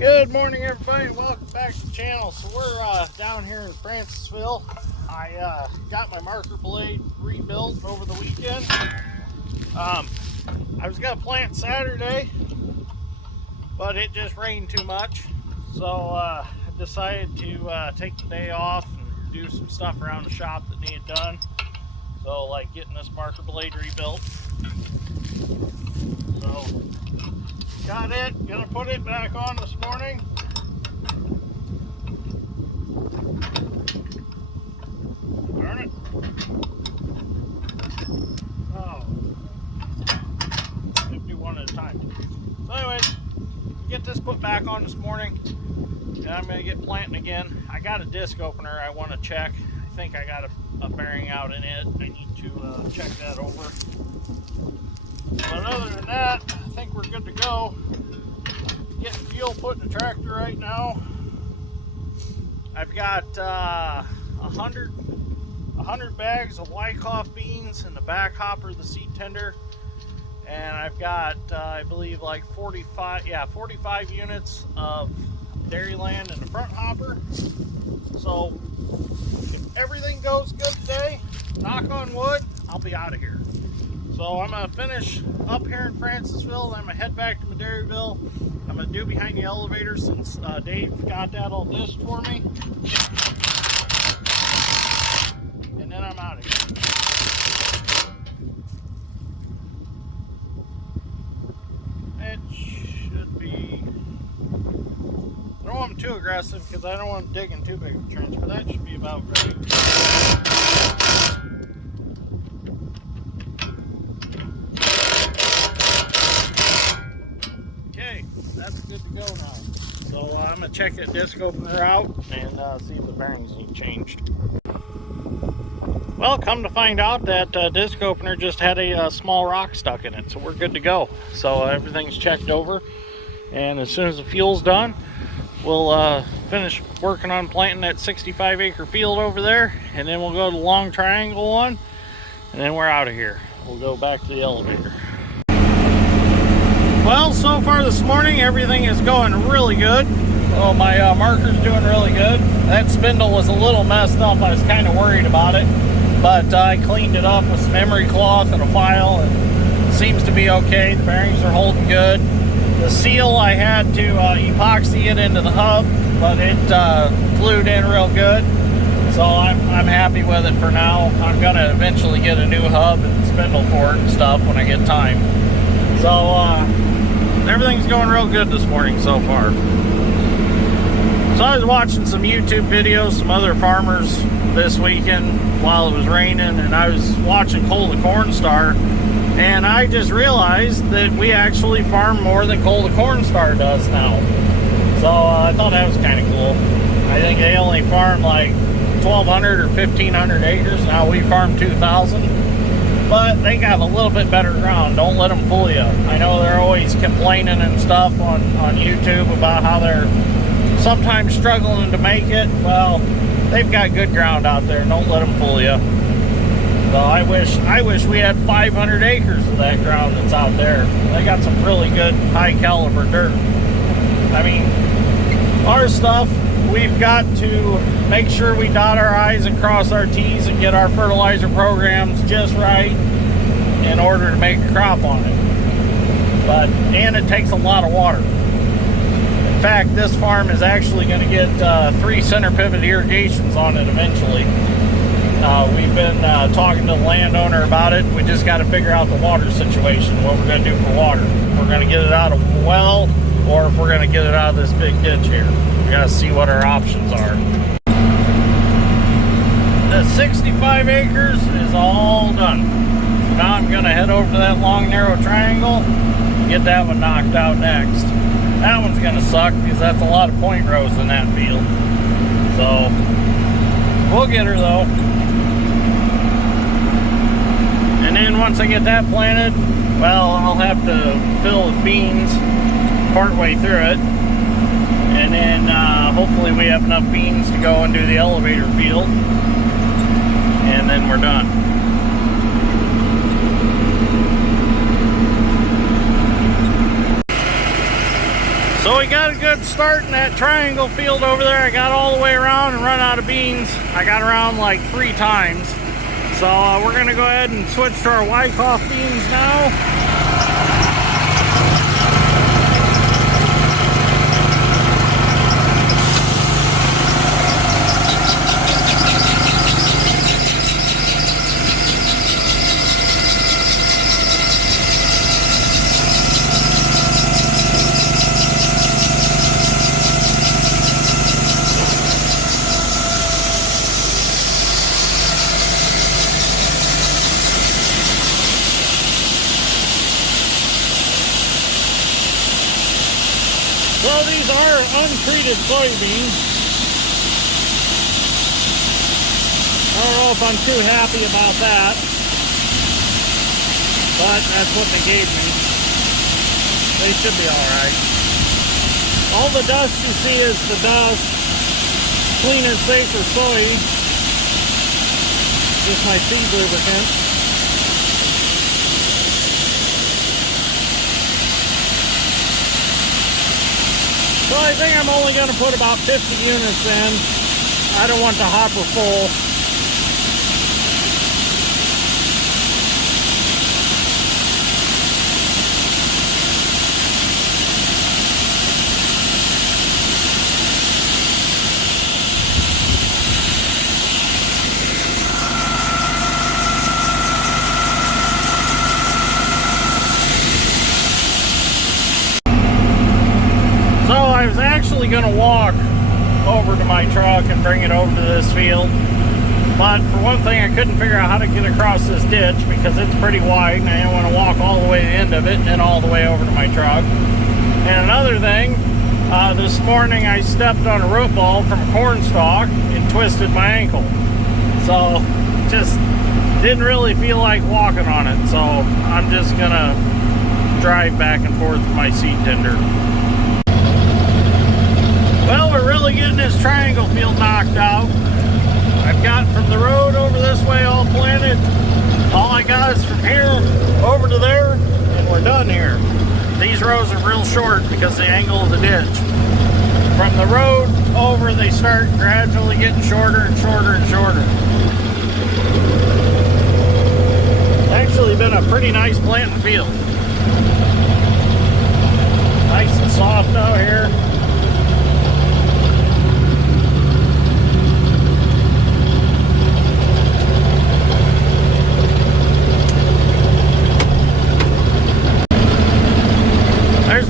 Good morning, everybody, and welcome back to the channel. So we're down here in Francisville. I got my marker blade rebuilt over the weekend. I was going to plant Saturday, but it just rained too much. So I decided to take the day off and do some stuff around the shop that needed done. So like getting this marker blade rebuilt. So got it, gonna put it back on this morning. Darn it. Oh. Do one at a time. So anyways, get this put back on this morning, and I'm gonna get planting again. I got a disc opener I want to check. I think I got a bearing out in it. I need to check that over. But other than that, I think we're good to go. Getting fuel put in the tractor right now. I've got 100 bags of Wyckoff beans in the back hopper of the seed tender, and I've got I believe like 45 units of Dairyland in the front hopper. So if everything goes good today, knock on wood, I'll be out of here. So I'm gonna finish up here in Francisville, then I'm gonna head back to dairyville. I'm gonna do behind the elevator since Dave got that all dished for me. And then I'm out of here. It should be, I don't want them too aggressive because I don't want them digging too big of a trench, but that should be about right. That's good to go now. So I'm going to check that disc opener out and see if the bearings need changed. Well, come to find out that disc opener just had a small rock stuck in it, so we're good to go. So everything's checked over, and as soon as the fuel's done, we'll finish working on planting that 65-acre field over there, and then we'll go to the long triangle one, and then we're out of here. We'll go back to the elevator. Well, so far this morning, everything is going really good. Well, my marker's doing really good. That spindle was a little messed up. I was kind of worried about it, but I cleaned it up with some emery cloth and a file, and it seems to be okay. The bearings are holding good. The seal, I had to epoxy it into the hub, but it glued in real good. So I'm happy with it for now. I'm gonna eventually get a new hub and spindle for it and stuff when I get time. So everything's going real good this morning so far. So I was watching some YouTube videos, some other farmers this weekend while it was raining, and I was watching Cole the Cornstar, and I just realized that we actually farm more than Cole the Cornstar does now. So I thought that was kind of cool. I think they only farm like 1,200 or 1,500 acres. Now we farm 2,000. But they got a little bit better ground. Don't let them fool you. I know they're always complaining and stuff on YouTube about how they're sometimes struggling to make it. Well, they've got good ground out there. Don't let them fool you. So I wish we had 500 acres of that ground that's out there. They got some really good high caliber dirt. I mean, our stuff, we've got to make sure we dot our I's and cross our T's and get our fertilizer programs just right in order to make a crop on it. And it takes a lot of water. In fact, this farm is actually going to get 3 center pivot irrigations on it eventually. We've been talking to the landowner about it. We just got to figure out the water situation, what we're going to do for water. If we're going to get it out of a well, or if we're going to get it out of this big ditch here. We got to see what our options are. The 65 acres is all done. So now I'm going to head over to that long narrow triangle, get that one knocked out next. That one's going to suck because that's a lot of point rows in that field. So we'll get her though. And then once I get that planted, well, I'll have to fill with beans partway through it. And then hopefully we have enough beans to go and do the elevator field, and then we're done. So we got a good start in that triangle field over there. I got all the way around and run out of beans. I got around like 3 times. So we're gonna go ahead and switch to our Wyckoff beans now. So these are untreated soybeans. I don't know if I'm too happy about that, but that's what they gave me. They should be all right. All the dust you see is the dust. Clean and safe for soy. Just my seed lubricant. So I think I'm only going to put about 50 units in. I don't want the hopper full. So I was actually going to walk over to my truck and bring it over to this field, but for one thing I couldn't figure out how to get across this ditch because it's pretty wide and I didn't want to walk all the way to the end of it and then all the way over to my truck. And another thing, this morning I stepped on a root ball from a corn stalk and twisted my ankle. So just didn't really feel like walking on it, so I'm just going to drive back and forth with my seed tender. Well, we're really getting this triangle field knocked out. I've got from the road over this way all planted. All I got is from here over to there, and we're done here. These rows are real short because of the angle of the ditch. From the road over, they start gradually getting shorter and shorter and shorter. It's actually been a pretty nice planting field. Nice and soft out here.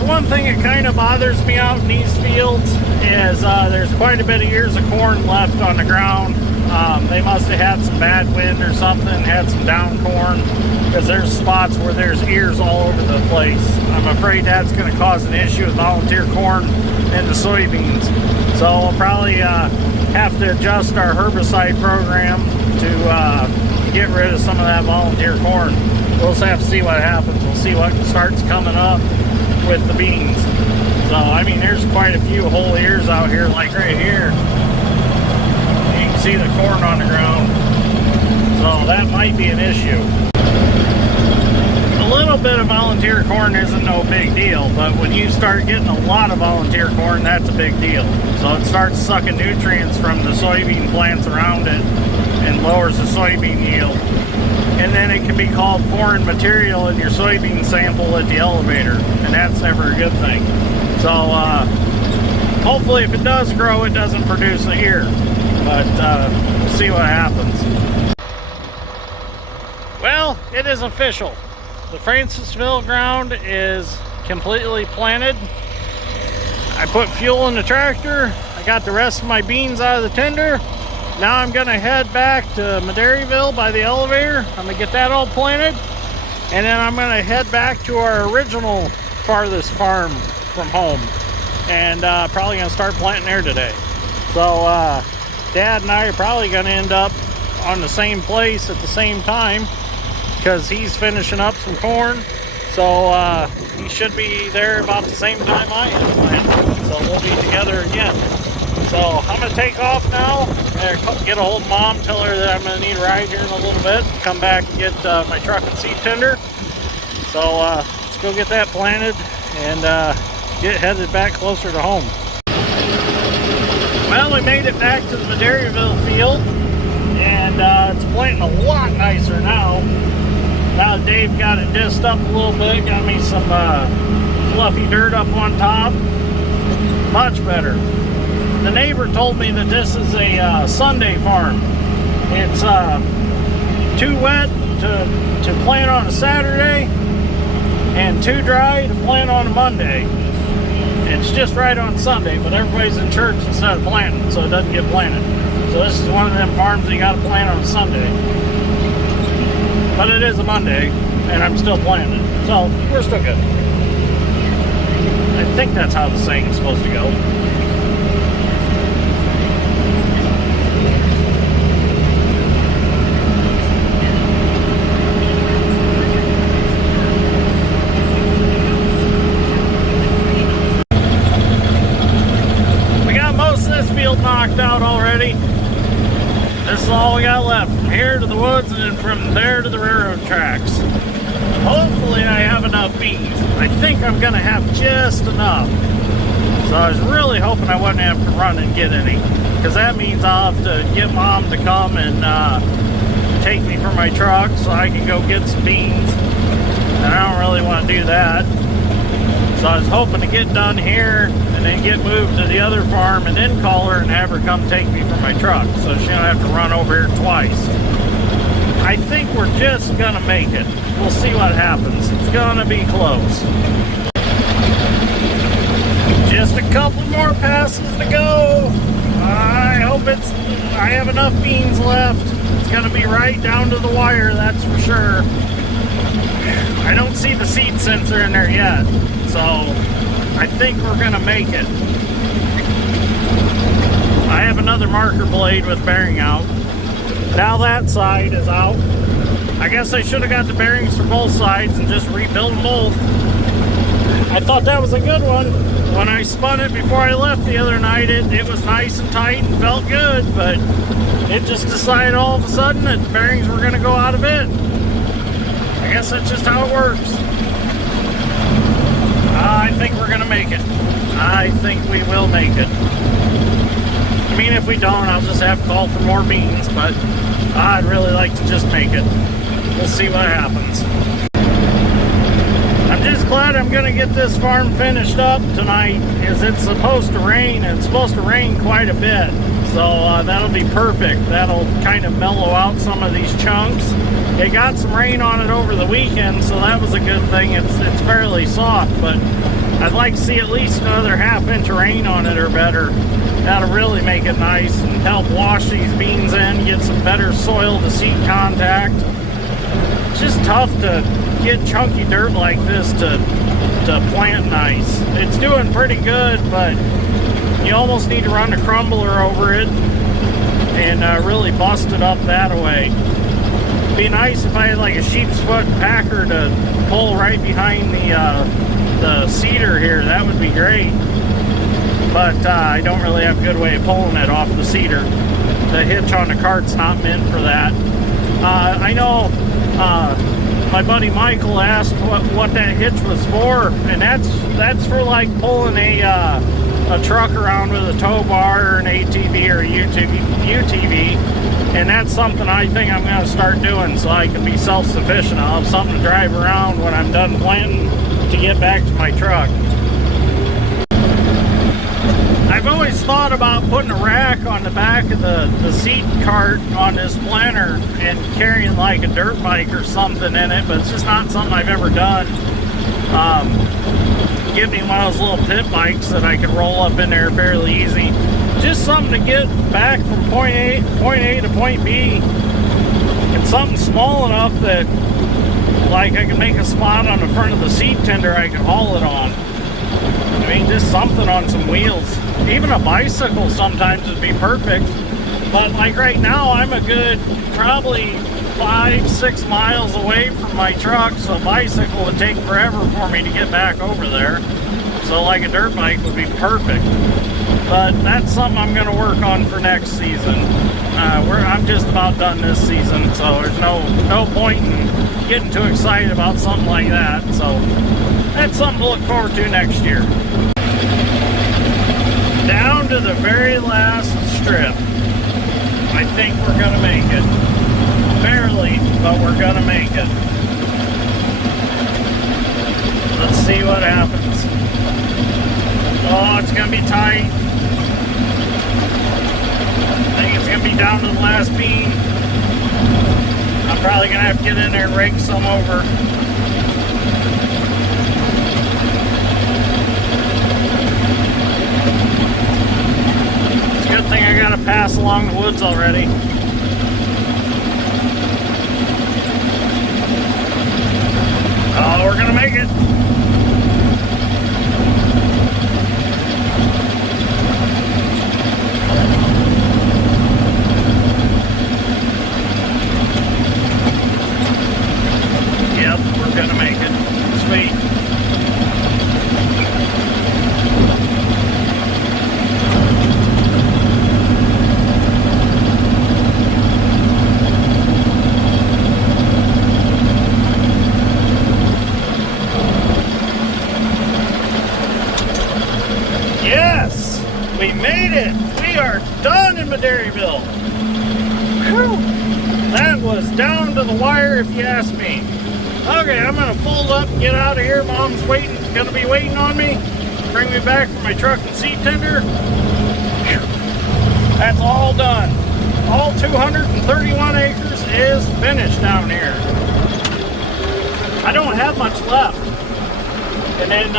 One thing that kind of bothers me out in these fields is there's quite a bit of ears of corn left on the ground. They must have had some bad wind or something, had some down corn, because there's spots where there's ears all over the place. I'm afraid that's going to cause an issue with volunteer corn and the soybeans. So we'll probably have to adjust our herbicide program to get rid of some of that volunteer corn. We'll just have to see what happens. We'll see what starts coming up with the beans. So I mean, there's quite a few whole ears out here, like right here. You can see the corn on the ground. So that might be an issue. A little bit of volunteer corn isn't no big deal, but when you start getting a lot of volunteer corn, that's a big deal. So it starts sucking nutrients from the soybean plants around it and lowers the soybean yield. And then it can be called foreign material in your soybean sample at the elevator, and that's never a good thing. So hopefully if it does grow, it doesn't produce a ear, but we'll see what happens. Well, it is official. The Francisville ground is completely planted. I put fuel in the tractor. I got the rest of my beans out of the tender. Now I'm gonna head back to dairyville by the elevator. I'm gonna get that all planted, and then I'm gonna head back to our original farthest farm from home, and probably gonna start planting there today. So Dad and I are probably gonna end up on the same place at the same time because he's finishing up some corn. So he should be there about the same time I am planting. So we'll be together again. So I'm going to take off now, get a hold of Mom, tell her that I'm going to need a ride here in a little bit, come back and get my truck and seed tender. So let's go get that planted and get headed back closer to home. Well, we made it back to the dairyville field, and it's planting a lot nicer now. Now Dave got it disced up a little bit, got me some fluffy dirt up on top. Much better. The neighbor told me that this is a Sunday farm. It's too wet to plant on a Saturday and too dry to plant on a Monday. It's just right on Sunday, but everybody's in church instead of planting, so it doesn't get planted. So this is one of them farms that you got to plant on a Sunday. But it is a Monday, and I'm still planting it. So we're still good. I think that's how the saying is supposed to go. Knocked out already. This is all we got left, from here to the woods and then from there to the railroad tracks. Hopefully I have enough beans. I think I'm gonna have just enough. So I was really hoping I wouldn't have to run and get any, because that means I'll have to get Mom to come and take me for my truck so I can go get some beans, and I don't really want to do that. So I was hoping to get done here and then get moved to the other farm and then call her and have her come take me for my truck, so she don't have to run over here twice. I think we're just gonna make it. We'll see what happens. It's gonna be close. Just a couple more passes to go. I hope I have enough beans left. It's gonna be right down to the wire, that's for sure. I don't see the seed sensor in there yet, so I think we're gonna make it. I have another marker blade with bearing out. Now that side is out. I guess I should have got the bearings for both sides and just rebuilt them both. I thought that was a good one. When I spun it before I left the other night, it was nice and tight and felt good, but it just decided all of a sudden that the bearings were gonna go out of it. I guess that's just how it works. I think we're gonna make it. I think we will make it. I mean, if we don't, I'll just have to call for more beans, but I'd really like to just make it. We'll see what happens. I'm just glad I'm gonna get this farm finished up tonight, as it's supposed to rain, and it's supposed to rain quite a bit. So that'll be perfect. That'll kind of mellow out some of these chunks. It got some rain on it over the weekend, so that was a good thing. It's fairly soft, but I'd like to see at least another ½ inch of rain on it or better. That'll really make it nice and help wash these beans in, get some better soil to seed contact. It's just tough to get chunky dirt like this to plant nice. It's doing pretty good, but you almost need to run a crumbler over it and really bust it up that way. It'd be nice if I had like a sheep's foot packer to pull right behind the seeder here. That would be great. But I don't really have a good way of pulling it off the seeder. The hitch on the cart's not meant for that. I know my buddy Michael asked what that hitch was for, and that's for like pulling a truck around with a tow bar or an ATV or a UTV, and that's something I think I'm going to start doing so I can be self-sufficient. I'll have something to drive around when I'm done planting to get back to my truck. I've always thought about putting a rack on the back of the seed cart on this planter and carrying like a dirt bike or something in it, but it's just not something I've ever done. Give me one of those little pit bikes that I can roll up in there fairly easy. Just something to get back from point A to point B. And something small enough that like I can make a spot on the front of the seed tender I can haul it on. I mean, just something on some wheels. Even a bicycle sometimes would be perfect. But like right now, I'm a good probably 5-6 miles away from my truck, so a bicycle would take forever for me to get back over there. So like a dirt bike would be perfect. But that's something I'm going to work on for next season. I'm just about done this season, so there's no point in getting too excited about something like that. So that's something to look forward to next year. trip. I think we're gonna make it. Barely, but we're gonna make it. Let's see what happens. Oh, it's gonna be tight. I think it's gonna be down to the last beam. I'm probably gonna have to get in there and rake some over. It's a good thing I got a pass along the woods already. Oh, we're gonna make it. Yep, we're gonna make it. Sweet. Yes! We made it! We are done in Dairyville. Whew. That was down to the wire if you ask me. Okay, I'm gonna fold up and get out of here. Mom's gonna be waiting on me. Bring me back for my truck and seed tender. Whew. That's all done. All 231 acres is finished down here. I don't have much left. And then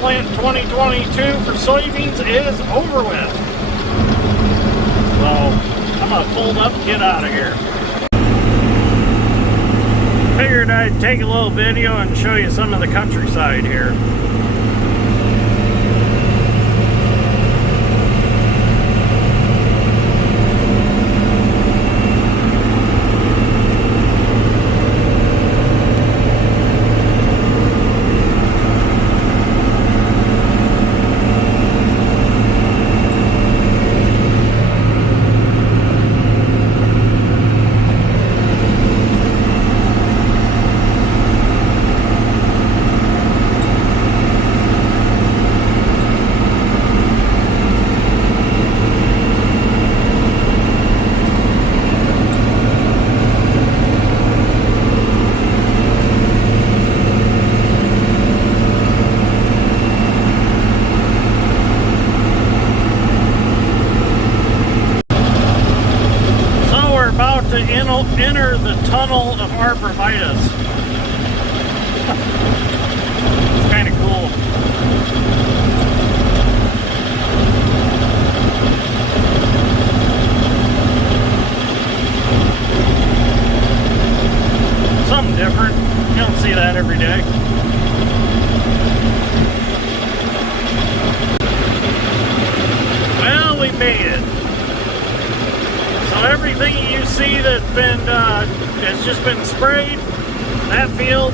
plant 2022 for soybeans is over with. So I'm gonna fold up and get out of here. Figured I'd take a little video and show you some of the countryside here. To enter the tunnel of Arborvitae. It's kind of cool. Something different. You don't see that every day. Well, we made it. So everything you see that's been, has just been sprayed, that field,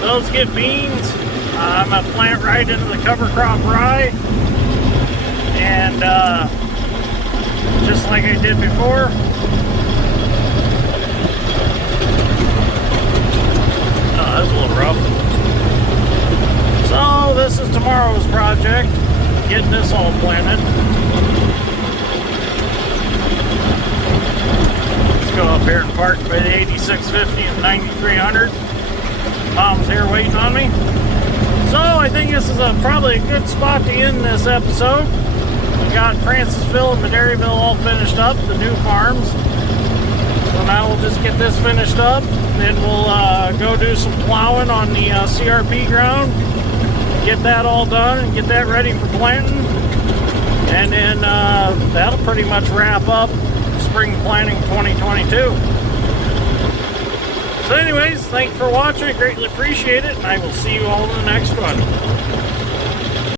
those get beans. I'm going to plant right into the cover crop rye. And just like I did before, oh, that's a little rough. So this is tomorrow's project, getting this all planted. Go up here and park by the 8650 and 9300. Mom's here waiting on me. So I think this is probably a good spot to end this episode. We got Francisville and Dairyville all finished up, the new farms. So now we'll just get this finished up. Then we'll go do some plowing on the CRP ground. Get that all done and get that ready for planting. And then that'll pretty much wrap up spring planting 2022. So anyways, thanks for watching. I greatly appreciate it, and I will see you all in the next one.